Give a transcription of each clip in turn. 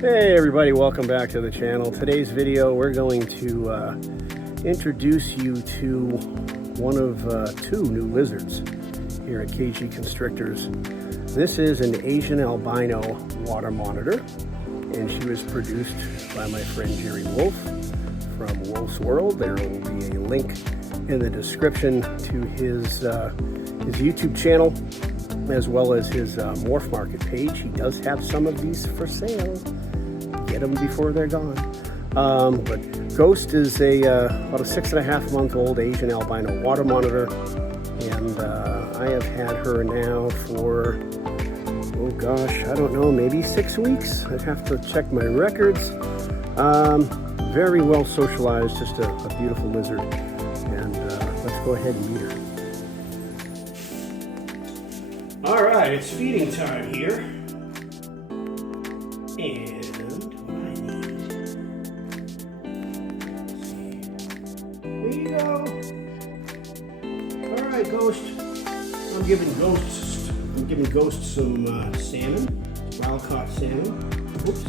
Hey everybody, welcome back to the channel. Today's video we're going to introduce you to one of two new lizards here at KG Constrictors. This is an Asian albino water monitor, and she was produced by my friend Jerry Wolfe from Wolfe's World. There will be a link in the description to his YouTube channel as well as his Morph Market page. He does have some of these for sale. Get them before they're gone. But Ghost is about a 6.5-month-old Asian albino water monitor, and I have had her now for, oh gosh, I don't know, maybe 6 weeks. I'd have to check my records. Very well socialized, just a beautiful lizard. And let's go ahead and meet her. All right, it's feeding time here. And there you go. All right, Ghost. I'm giving Ghost some salmon, wild caught salmon. Oops.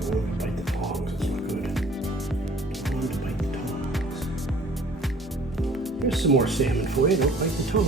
Don't want to bite the tongs. It's not good. Don't want to bite the tongs. Here's some more salmon for you. Don't bite the tongs.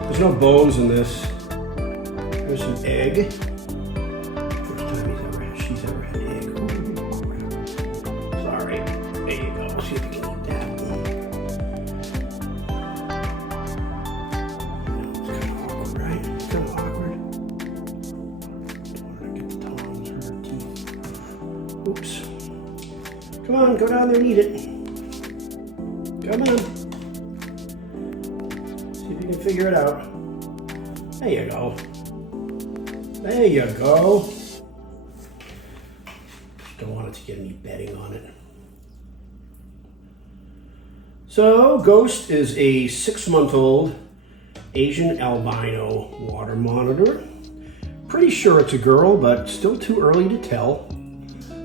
There's no bones in this. There's an egg. First time she's ever had an egg. Sorry. There you go. See if you can eat that. It's kind of awkward, right? It's kind of awkward. Don't want to get the tongs or her teeth. Oops. Come on, go down there and eat it. Come on. See if you can figure it out. There you go. There you go. Just don't want it to get any bedding on it. So, Ghost is a 6-month-old Asian albino water monitor. Pretty sure it's a girl, but still too early to tell.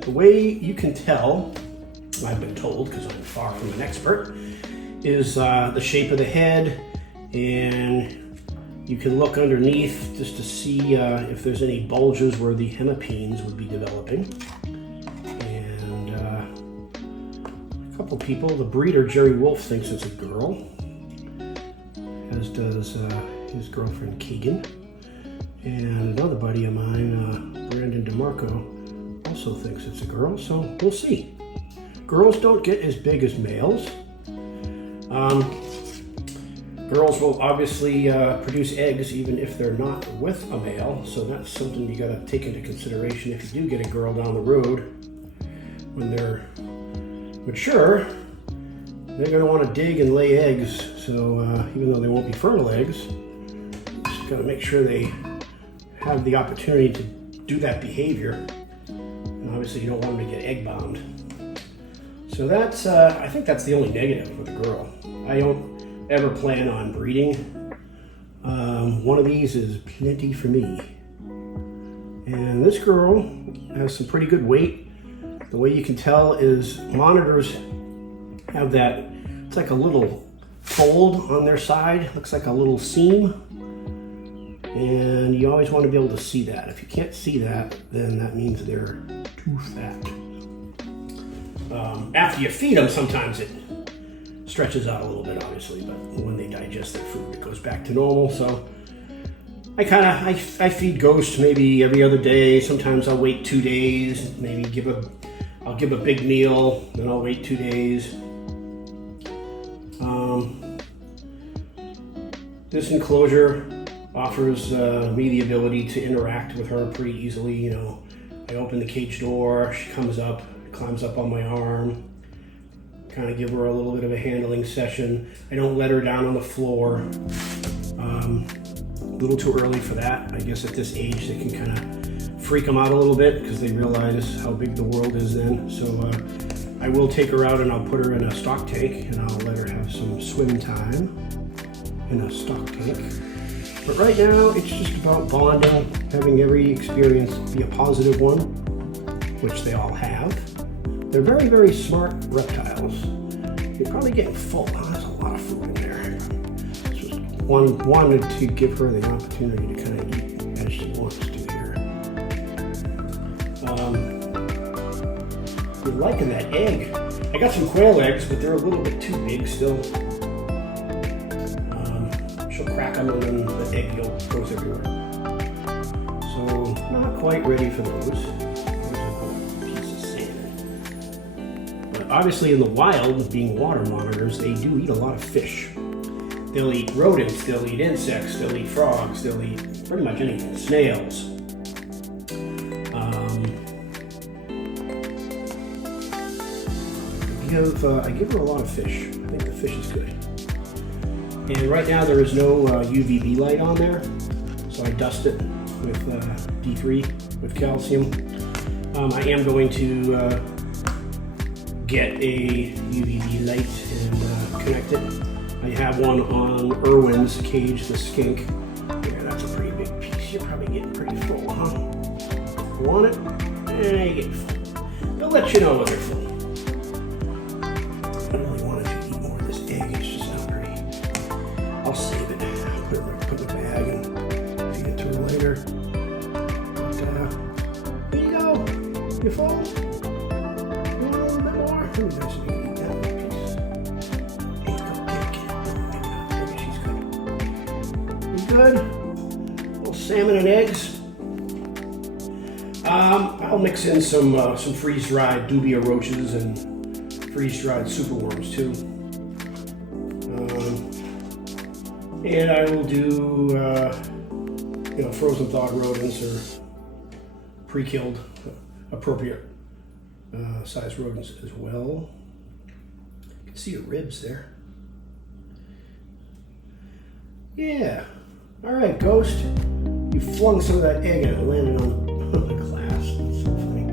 The way you can tell, I've been told because I'm far from an expert, is the shape of the head, and you can look underneath just to see if there's any bulges where the hemipenes would be developing. And a couple people, the breeder Jerry Wolfe thinks it's a girl, as does his girlfriend Keegan. And another buddy of mine, Brandon DeMarco, also thinks it's a girl, so we'll see. Girls don't get as big as males. Girls will obviously produce eggs even if they're not with a male, so that's something you got to take into consideration if you do get a girl down the road. When they're mature, they're going to want to dig and lay eggs, so even though they won't be fertile eggs, just got to make sure they have the opportunity to do that behavior. And obviously you don't want them to get egg bound. So that's, I think that's the only negative with a girl. I don't ever plan on breeding. One of these is plenty for me. And this girl has some pretty good weight. The way you can tell is monitors have that, it's like a little fold on their side. Looks like a little seam. And you always want to be able to see that. If you can't see that, then that means they're too fat. After you feed them, sometimes it stretches out a little bit, obviously, but when they digest their food, it goes back to normal. So I feed Ghost maybe every other day. Sometimes I'll wait 2 days, maybe I'll give a big meal, then I'll wait 2 days. This enclosure offers me the ability to interact with her pretty easily. You know, I open the cage door, she comes up, climbs up on my arm, kind of give her a little bit of a handling session. I don't let her down on the floor. A little too early for that. I guess at this age they can kind of freak them out a little bit because they realize how big the world is then. So I will take her out and I'll put her in a stock tank and I'll let her have some swim time in a stock tank. But right now, it's just about bonding, having every experience be a positive one, which they all have. They're very, very smart reptiles. You're probably getting full. Oh, there's a lot of food in there. Just wanted to give her the opportunity to kind of eat as she wants to here. You're liking that egg. I got some quail eggs, but they're a little bit too big still. She'll crack them and then the egg yolk goes everywhere. So not quite ready for those. There's a piece of salmon. But obviously in the wild, being water monitors, they do eat a lot of fish. They'll eat rodents, they'll eat insects, they'll eat frogs, they'll eat pretty much anything, snails. I give her a lot of fish. I think the fish is good. And right now there is no UVB light on there, so I dust it with D3 with calcium. I am going to get a UVB light and connect it. I have one on Irwin's cage, the skink. Yeah, that's a pretty big piece. You're probably getting pretty full, huh? Want it? You get full. They'll let you know when they're full. I really wanted to eat more of this egg. It's just not pretty. I'll save it. Put it in a bag and feed it to her later. But, there you go. You full? You want a little bit more? It'd be nice if you could eat that little piece. Maybe she's good. You good? Little salmon and eggs. I'll mix in some freeze-dried dubia roaches and freeze-dried superworms too. And I will do frozen thawed rodents or pre-killed appropriate size rodents as well. You can see your ribs there. Yeah. All right, Ghost. You flung some of that egg and it landed on the glass. That's so funny.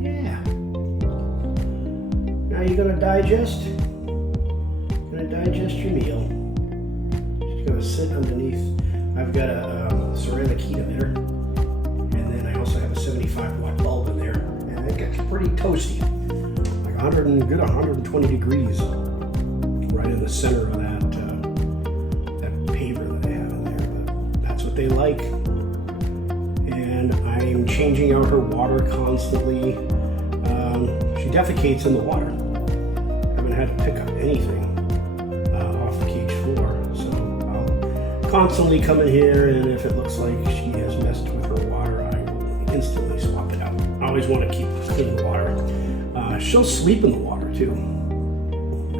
Yeah. Now you're gonna digest. Digest your meal. She's gonna sit underneath. I've got a ceramic heat emitter, and then I also have a 75 watt bulb in there, and it gets pretty toasty, like 120 degrees, right in the center of that paver that I have in there. But that's what they like, and I'm changing out her water constantly. She defecates in the water. I haven't had to pick up anything constantly come in here, and if it looks like she has messed with her water, I will instantly swap it out. I always want to keep clean water. She'll sleep in the water too.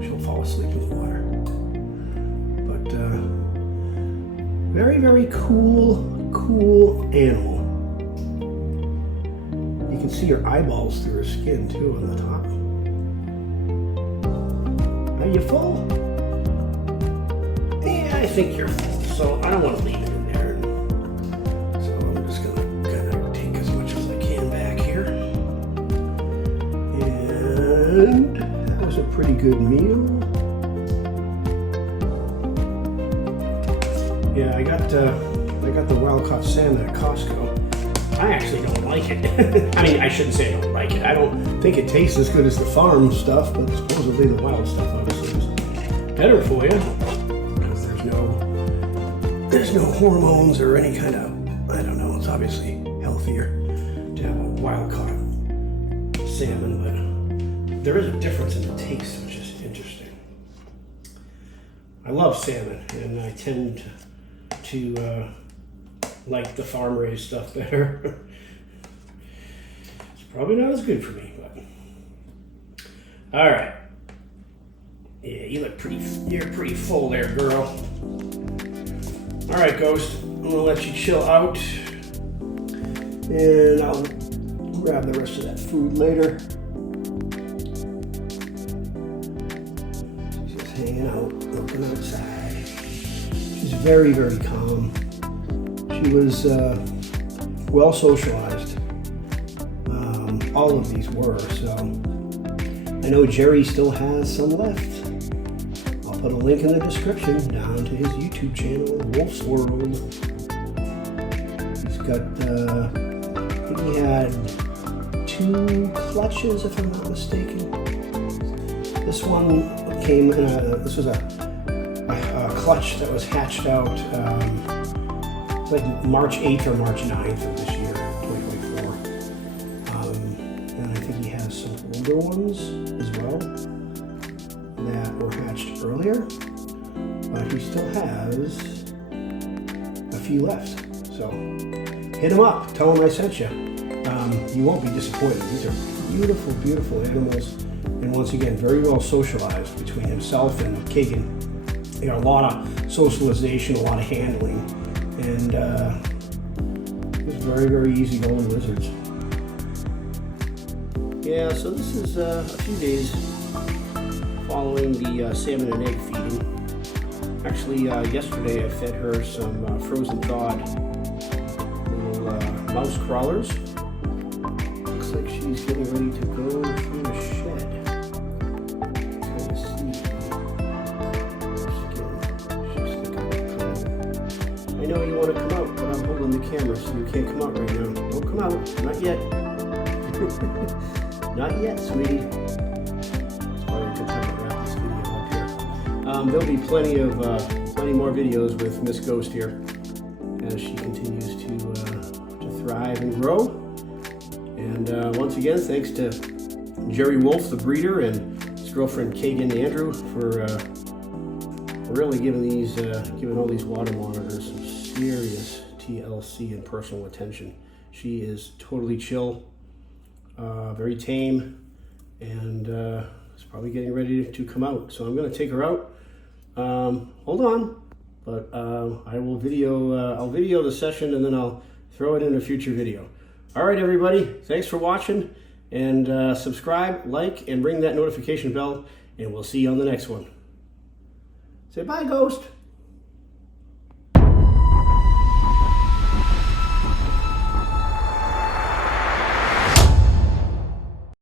She'll fall asleep in the water. But very, very cool animal. You can see her eyeballs through her skin too on the top. Are you full? Yeah, I think you're full. So I don't want to leave it in there. So I'm just going to kind of take as much as I can back here. And that was a pretty good meal. Yeah, I got the wild caught salmon at Costco. I actually don't like it. I mean, I shouldn't say I don't like it. I don't think it tastes as good as the farm stuff, but supposedly the wild stuff obviously is better for you. There's no hormones or any kind of, I don't know, it's obviously healthier to have a wild-caught salmon, but there is a difference in the taste, which is interesting. I love salmon, and I tend to like the farm-raised stuff better. It's probably not as good for me, but... All right. Yeah, you're pretty full there, girl. All right, Ghost, I'm gonna let you chill out, and I'll grab the rest of that food later. She's just hanging out, looking outside. She's very, very calm. She was well socialized. All of these were, so I know Jerry still has some left. I'll put a link in the description down to his YouTube channel, Wolf's World. He's got, I think he had 2 clutches, if I'm not mistaken. This one came in this was a clutch that was hatched out like March 8th or March 9th of this year, 2024. And I think he has some older ones as well that were hatched earlier, but he still has a few left. So hit him up, tell him I sent you. You won't be disappointed. These are beautiful, beautiful animals, and once again, very well socialized between himself and Kagan. You know, a lot of socialization, a lot of handling, and just very, very easygoing lizards. Yeah, so this is a few days following the salmon and egg feeding. Actually, yesterday I fed her some frozen thawed little mouse crawlers. Looks like she's getting ready to go through the shed. Kind of see her skin. I know you want to come out, but I'm holding the camera, so you can't come out right now. Don't come out, not yet. Not yet, sweetie. It's probably a good time to wrap this video up here. There'll be plenty more videos with Miss Ghost here as she continues to thrive and grow. And once again, thanks to Jerry Wolfe, the breeder, and his girlfriend Kagan Andrew for really giving all these water monitors some serious TLC and personal attention. She is totally chill, very tame, and is probably getting ready to come out. So I'm going to take her out. Hold on, but I'll video the session, and then I'll throw it in a future video. All right, everybody, thanks for watching, and subscribe, like, and ring that notification bell, and we'll see you on the next one. Say bye, Ghost.